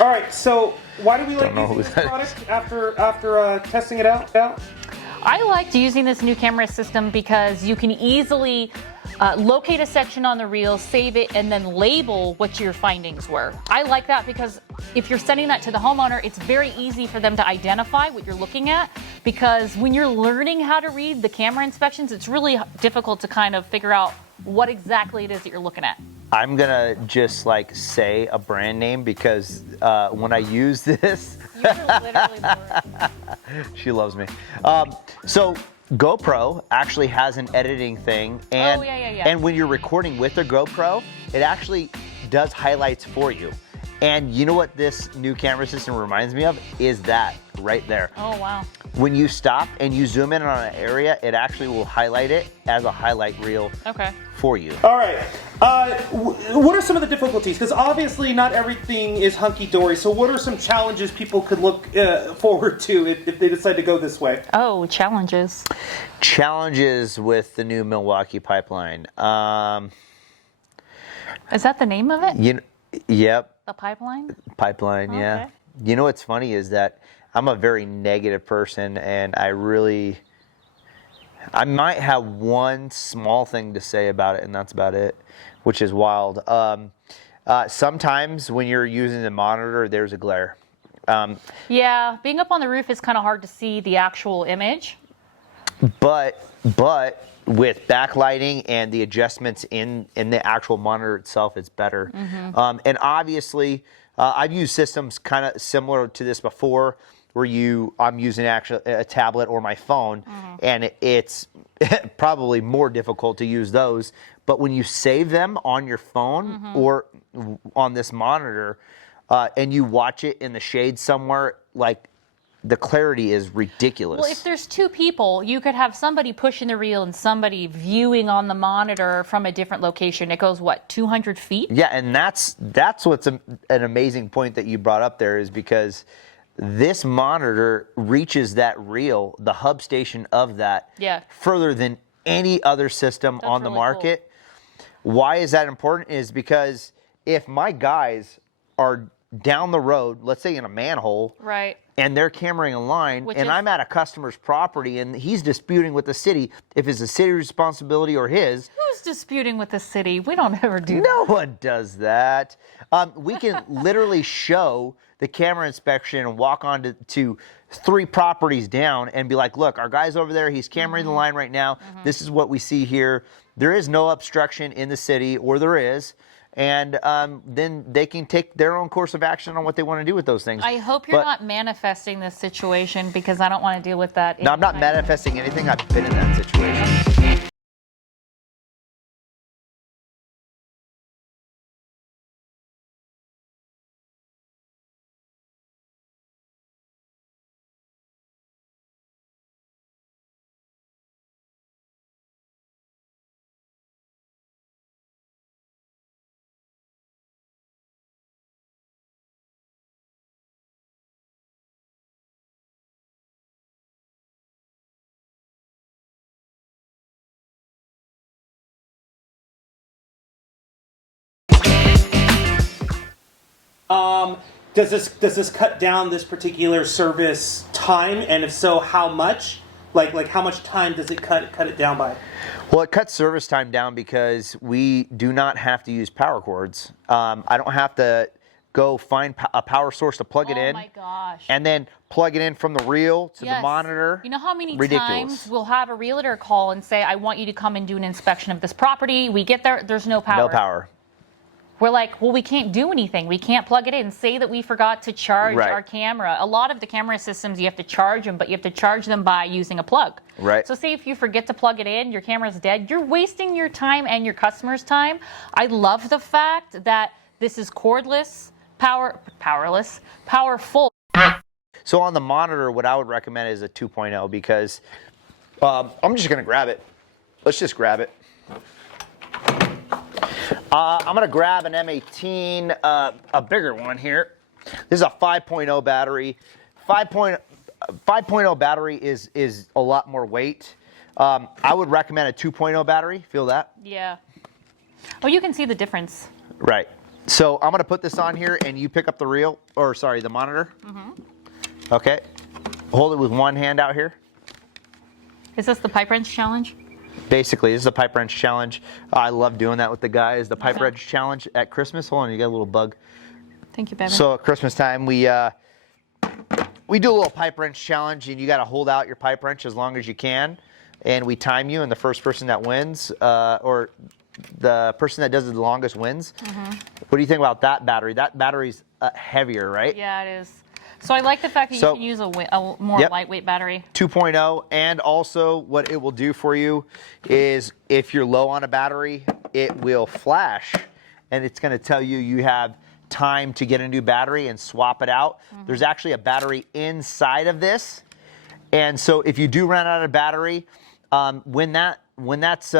All right, so why do we like using this product after testing it out? I liked using this new camera system because you can easily locate a section on the reel, save it, and then label what your findings were. I like that because if you're sending that to the homeowner, it's very easy for them to identify what you're looking at, because when you're learning how to read the camera inspections, it's really difficult to kind of figure out what exactly it is that you're looking at. I'm gonna just like say a brand name because when I use this, You're literally bored. She loves me. So GoPro actually has an editing thing, and and when you're recording with the GoPro, it actually does highlights for you. And you know what this new camera system reminds me of is that right there. Oh wow. When you stop and you zoom in on an area, it actually will highlight it as a highlight reel for you. All right. What are some of the difficulties? Because obviously not everything is hunky-dory. So what are some challenges people could look forward to if they decide to go this way? Oh, challenges. Challenges with the new Milwaukee pipeline. Is that the name of it? Yep. The pipeline? Pipeline, yeah. You know what's funny is that I'm a very negative person, and I might have one small thing to say about it, and that's about it, which is wild. Sometimes when you're using the monitor, there's a glare. Yeah, being up on the roof is kind of hard to see the actual image. But with backlighting and the adjustments in the actual monitor itself, it's better. And obviously, I've used systems kind of similar to this before, where I'm using a tablet or my phone, and it's probably more difficult to use those. But when you save them on your phone or on this monitor, and you watch it in the shade somewhere, like, the clarity is ridiculous. Well, if there's two people, you could have somebody pushing the reel and somebody viewing on the monitor from a different location. It goes, what, 200 feet? Yeah, and that's what's an amazing point that you brought up there, is because this monitor reaches that reel, the hub station of that, further than any other system on the market. Cool. Why is that important? Is because if my guys are down the road, let's say in a manhole, and they're cameraing a line, I'm at a customer's property and he's disputing with the city if it's the city's responsibility or his. Who's disputing with the city? We don't ever do that. No one does that. We can literally show the camera inspection and walk on to 3 properties down and be like, look, our guy's over there, he's cameraing the line right now. This is what we see here. There is no obstruction in the city, or there is. And then they can take their own course of action on what they want to do with those things. I hope you're not manifesting this situation, because I don't want to deal with that. No, I'm not manifesting anything. I've been in that situation. Does this cut down this particular service time, and if so, how much? Like how much time does it cut it down by? Well, it cuts service time down because we do not have to use power cords. I don't have to go find a power source to plug it in. Oh my gosh. And then plug it in from the reel to the monitor. You know how many times we'll have a realtor call and say, I want you to come and do an inspection of this property. We get there, there's no power. No power. We're like, well, we can't do anything. We can't plug it in. Say that we forgot to charge our camera. A lot of the camera systems, you have to charge them, but you have to charge them by using a plug. Right. So say if you forget to plug it in, your camera's dead, you're wasting your time and your customer's time. I love the fact that this is cordless, powerful. So on the monitor, what I would recommend is a 2.0, because I'm just going to grab it. Let's just grab it. I'm going to grab an M18, a bigger one here. This is a 5.0 battery. 5.0 battery is a lot more weight. I would recommend a 2.0 battery. Feel that? Yeah. Oh, you can see the difference. Right. So I'm gonna put this on here, and you pick up the reel, or sorry, the monitor. Okay. Hold it with one hand out here. Is this the pipe wrench challenge? Basically, this is a pipe wrench challenge. I love doing that with the guys. The pipe wrench challenge at Christmas. Hold on, you got a little bug. Thank you, Devynn. So at Christmas time, we do a little pipe wrench challenge, and you got to hold out your pipe wrench as long as you can, and we time you, and the first person that wins, or the person that does it the longest wins. What do you think about that battery? That battery's heavier, right? Yeah, it is. So I like the fact that you can use a more lightweight battery. 2.0, and also what it will do for you is if you're low on a battery, it will flash, and it's going to tell you you have time to get a new battery and swap it out. There's actually a battery inside of this, and so if you do run out of battery, when that's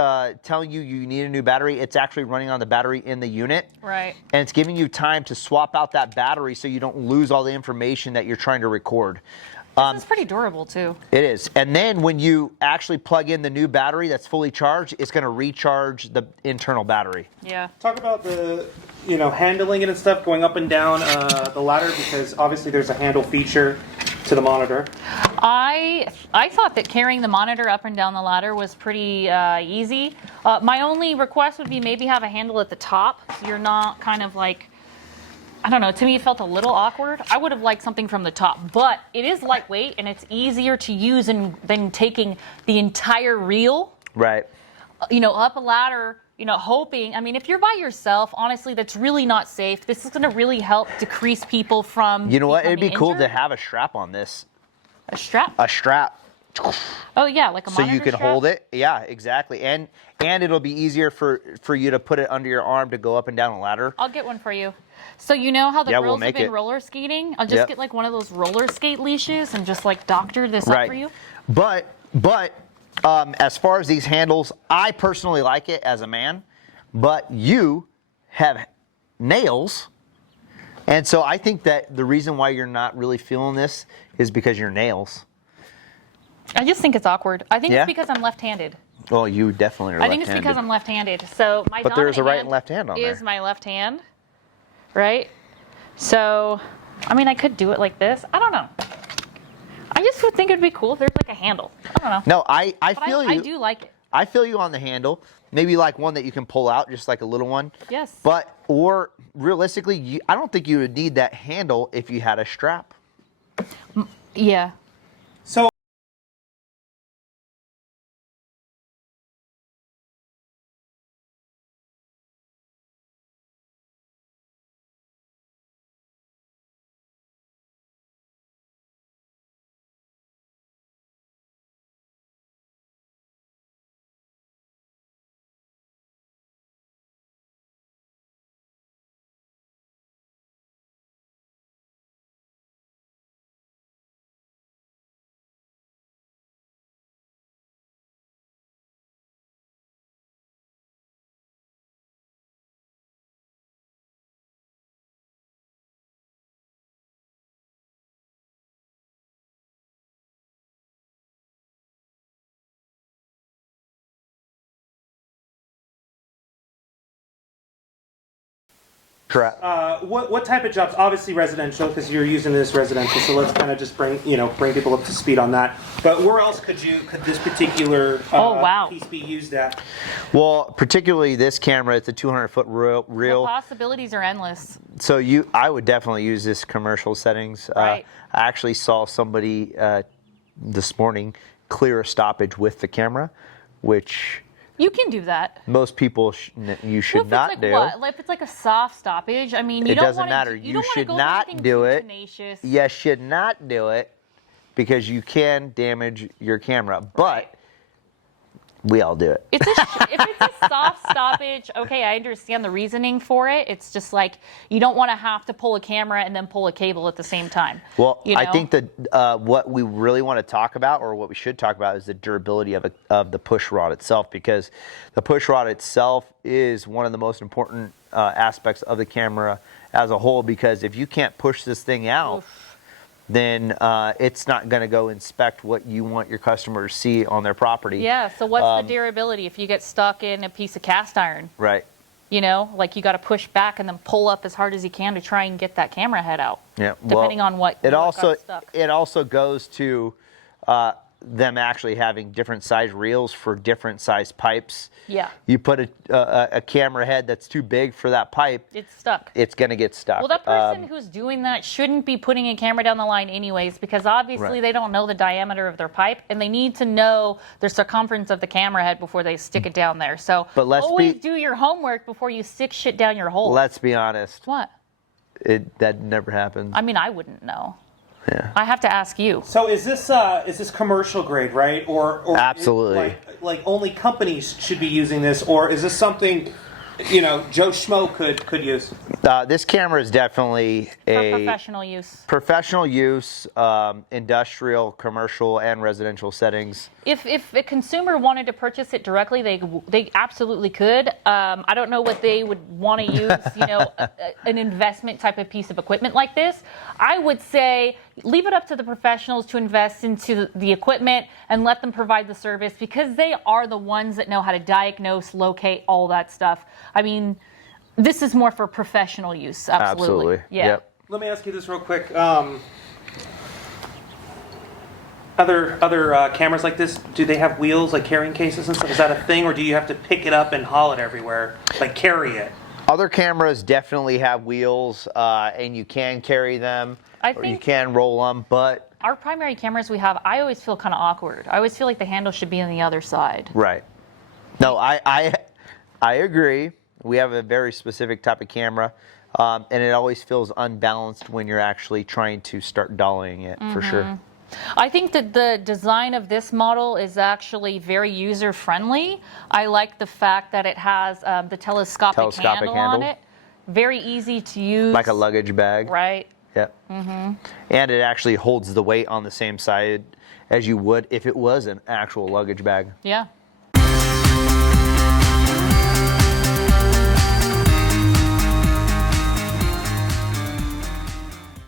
telling you you need a new battery, it's actually running on the battery in the unit. Right. And it's giving you time to swap out that battery so you don't lose all the information that you're trying to record. This is pretty durable too. It is. And then when you actually plug in the new battery that's fully charged, it's going to recharge the internal battery. Yeah. Talk about the, handling it and stuff, going up and down the ladder, because obviously there's a handle feature to the monitor. I thought that carrying the monitor up and down the ladder was pretty easy. My only request would be maybe have a handle at the top, so you're not kind of like, I don't know, to me it felt a little awkward. I would have liked something from the top, but it is lightweight and it's easier to use than taking the entire reel, Right. Up a ladder, hoping. I mean, if you're by yourself, honestly, that's really not safe. This is going to really help decrease people from You know what? It'd be cool to injured. have a strap on this. A strap? A strap. Oh, yeah, like a So monitor you can strap? hold it. Yeah, exactly. And it'll be easier for you to put it under your arm to go up and down a ladder. I'll get one for you. So you know how the Yeah, we'll girls have make been it. roller skating? I'll just get like one of those roller skate leashes and just like doctor this up for you. But as far as these handles, I personally like it as a man, but you have nails. And so I think that the reason why you're not really feeling this is because your nails. I just think it's awkward. I think Yeah? it's because I'm left-handed. Well, you definitely are I think it's because I'm left-handed. So my But there's a dominant right hand and left hand on is there. my left hand, right? So, I mean, I could do it like this. I don't know. I just would think it'd be cool if there's like a handle. I don't know. No, I But feel you. I do like it. I feel you on the handle. Maybe like one that you can pull out, just like a little one. Yes. Or realistically, I don't think you would need that handle if you had a strap. Yeah. So Correct. what type of jobs? Obviously residential, because you're using this residential. So let's kind of just bring people up to speed on that. But where else could this particular piece be used at? Well, particularly this camera, it's a 200-foot The reel. possibilities are endless. So I would definitely use this commercial settings. Right. I actually saw somebody this morning clear a stoppage with the camera, which You can do that. most people you should not like do. What? Like if it's like a soft stoppage, I mean, you It don't doesn't wanna matter. Do, You don't wanna should go for not anything do too it. tenacious. You should not do it because you can damage your camera. But we all do it. If it's a soft stoppage, okay, I understand the reasoning for it. It's just like you don't want to have to pull a camera and then pull a cable at the same time. Well, you know? I think that what we really want to talk about, or what we should talk about, is the durability of the push rod itself, because the push rod itself is one of the most important aspects of the camera as a whole, because if you can't push this thing out, then it's not going to go inspect what you want your customer to see on their property. Yeah, so what's the durability if you get stuck in a piece of cast iron? Right. You know, like you got to push back and then pull up as hard as you can to try and get that camera head out. Yeah. Depending on what. It also stuck. it also goes to them actually having different size reels for different size pipes. Yeah. You put a camera head that's too big for that pipe. It's stuck. It's going to get stuck. Well, that person who's doing that shouldn't be putting a camera down the line anyways, because obviously they don't know the diameter of their pipe, and they need to know the circumference of the camera head before they stick it down there. So always do your homework before you stick shit down your hole. Let's be honest. What? That never happens. I mean, I wouldn't know. Yeah. I have to ask you. So is this commercial grade, right? Or Absolutely. Like only companies should be using this, or is this something, you know, Joe Schmo could use? This camera is definitely For professional use. Professional use, industrial, commercial, and residential settings. If a consumer wanted to purchase it directly, they absolutely could. I don't know what they would want to use, you know, an investment type of piece of equipment like this. I would say leave it up to the professionals to invest into the equipment and let them provide the service, because they are the ones that know how to diagnose, locate, all that stuff. I mean, this is more for professional use. Absolutely. Yeah. Yep. Let me ask you this real quick. Other cameras like this, do they have wheels, like carrying cases and stuff? Is that a thing, or do you have to pick it up and haul it everywhere, like carry it? Other cameras definitely have wheels, and you can carry them, or you can roll them, but our primary cameras we have, I always feel kind of awkward. I always feel like the handle should be on the other side. Right. No, I agree. We have a very specific type of camera, and it always feels unbalanced when you're actually trying to start dollying it, for sure. I think that the design of this model is actually very user-friendly. I like the fact that it has the telescopic handle on it. Very easy to use. Like a luggage bag. Right. Yep. And it actually holds the weight on the same side as you would if it was an actual luggage bag. Yeah.